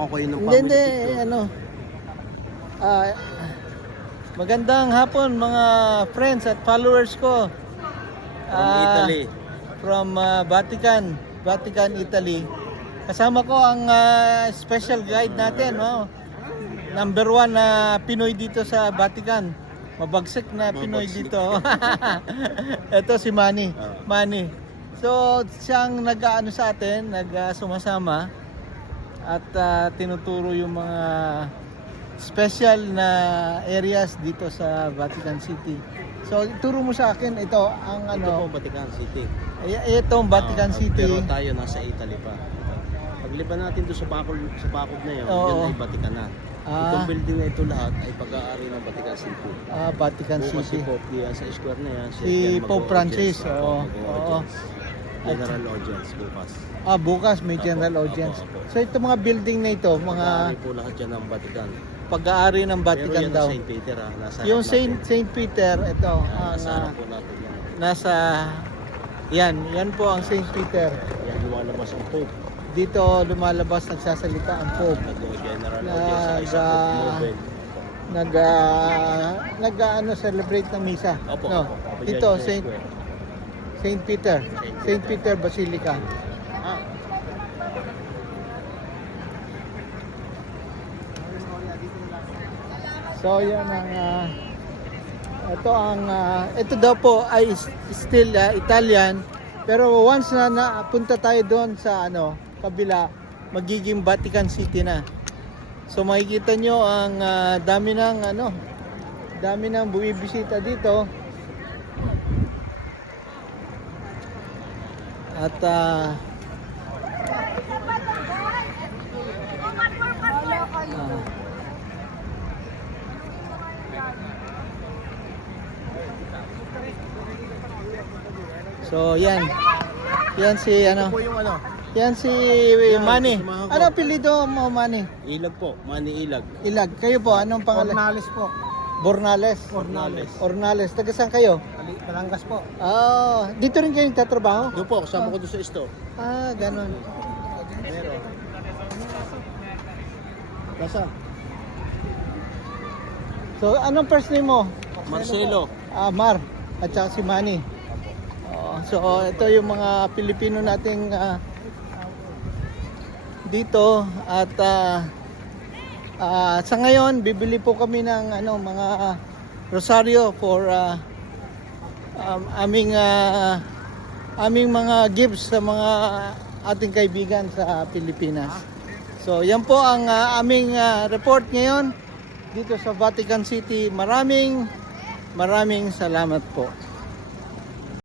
Ako yun ng Hindi, family hindi, picture. ano. ah, Magandang hapon mga friends at followers ko. From Italy. From Vatican, Italy. Kasama ko ang special guide natin, no? Number 1 na Pinoy dito sa Vatican. Mabagsik na Pinoy Mabagsik. dito. Ito si Manny. Manny. So, siyang nag-aano sa atin, sumasama at tinuturo yung mga special na areas dito sa Vatican City. So, ituro mo sa akin ito ang Ito po ano, Vatican City. itong Vatican City. Pero tayo nasa Italy pa. Pagliban natin doon sa bakod na yun, Oo. yun ay Vatican na. Itong building na ito lahat ay pag-aari ng Vatican City. Vatican Bukas si City. Pope yan sa square na yan. siya Si yan Pope Francis, oo. Oo. General audience bukas. Bukas may Apo, general apo, audience. apo. So, itong mga building na ito, mga Pag-aari po lahat yan ng Vatican. pag-aari ng Pero Vatican yan daw. St. Peter nasa Yung harap natin. Saint Peter, ito, Nasa ang harap po natin yan. nasa, yan po ang Saint Peter. Yan lumalabas ang Pope. Dito lumalabas, nagsasalita ang Pope. General Nag- audience sa Pope Nobel. Nag celebrate ng misa. Opo, No. opo. Dito Dyan, Saint Square. Saint Peter, Saint Peter Basilica. Ah, So yan ang ito daw po ay still Italian, pero once na napunta tayo doon sa kabila, magiging Vatican City na. So makikita nyo ang dami ng bumibisita dito. At so yan. Yan si ito po yung Yan si Manny. samahan ko. Ano apelyido mo, Manny? Ilag po, Manny Ilag. Ilag. Kayo po, anong pangalan? Ornales po. Bornales. Ornales. Ornales. Taga saan kayo? Batangas po. Dito rin kayo nagtatrabaho? Doon po, kasama ko doon sa store. Ganon. Pero, nasa? So, anong first name mo? Marcelo. Mar. At saka si Manny. So, ito yung mga Pilipino nating dito. At sa ngayon, bibili po kami ng mga rosaryo for aming mga gifts sa mga ating kaibigan sa Pilipinas. So, yan po ang aming report ngayon dito sa Vatican City. Maraming salamat po.